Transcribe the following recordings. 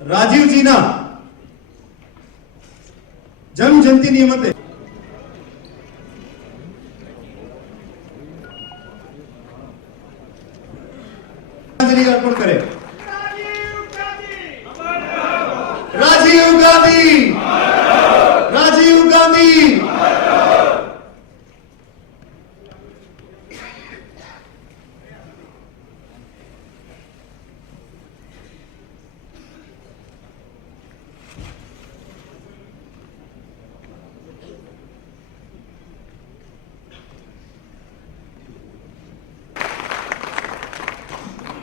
રાજીવજીના જન્મ જયંતિ નિમિત્તે અર્પણ કરે. રાજીવ ગાંધી રાજીવ ગાંધી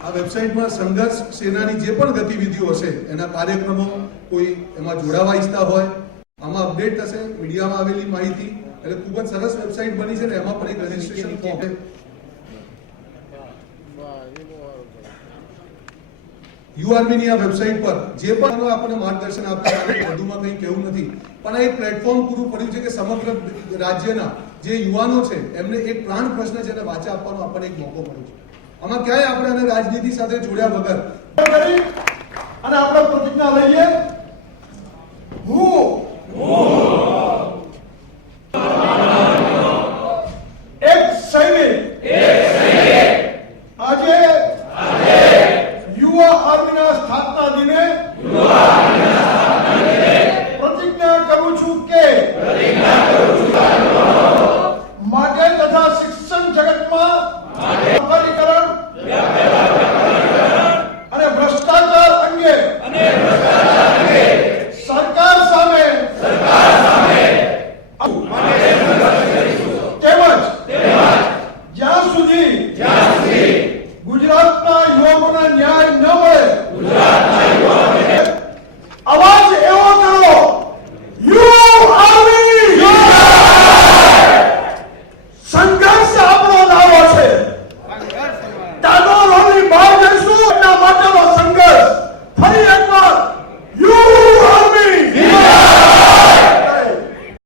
આ વેબસાઇટમાં સંઘર્ષ સેનાની જે પણ ગતિવિધિઓ હશે, એના કાર્યક્રમો કોઈ એમાં જોડાવા ઈચ્છતા હોય, આમાં અપડેટ થશે, મીડિયામાં આવેલી માહિતી, એટલે ખૂબ જ સરસ વેબસાઇટ બની છે ને એમાં પણ એક રજીસ્ટ્રેશન ફોર્મ યુઆરબીની આ વેબસાઇટ પર જે પણ આપણને માર્ગદર્શન આપતા વધુમાં કંઈ કહેવું નથી. પણ આ એક પ્લેટફોર્મ પૂરું પડ્યું છે કે સમગ્ર રાજ્યના જે યુવાનો છે, એમને એક પ્રાણ પ્રશ્ન છે એને વાચા આપવાનો આપણને એક મોકો મળ્યો છે. આમાં ક્યાંય આપણે આને રાજનીતિ સાથે જોડ્યા વગર. અને આપણે પ્રતિજ્ઞા લઈએ. युवा अविनाश थापा दिने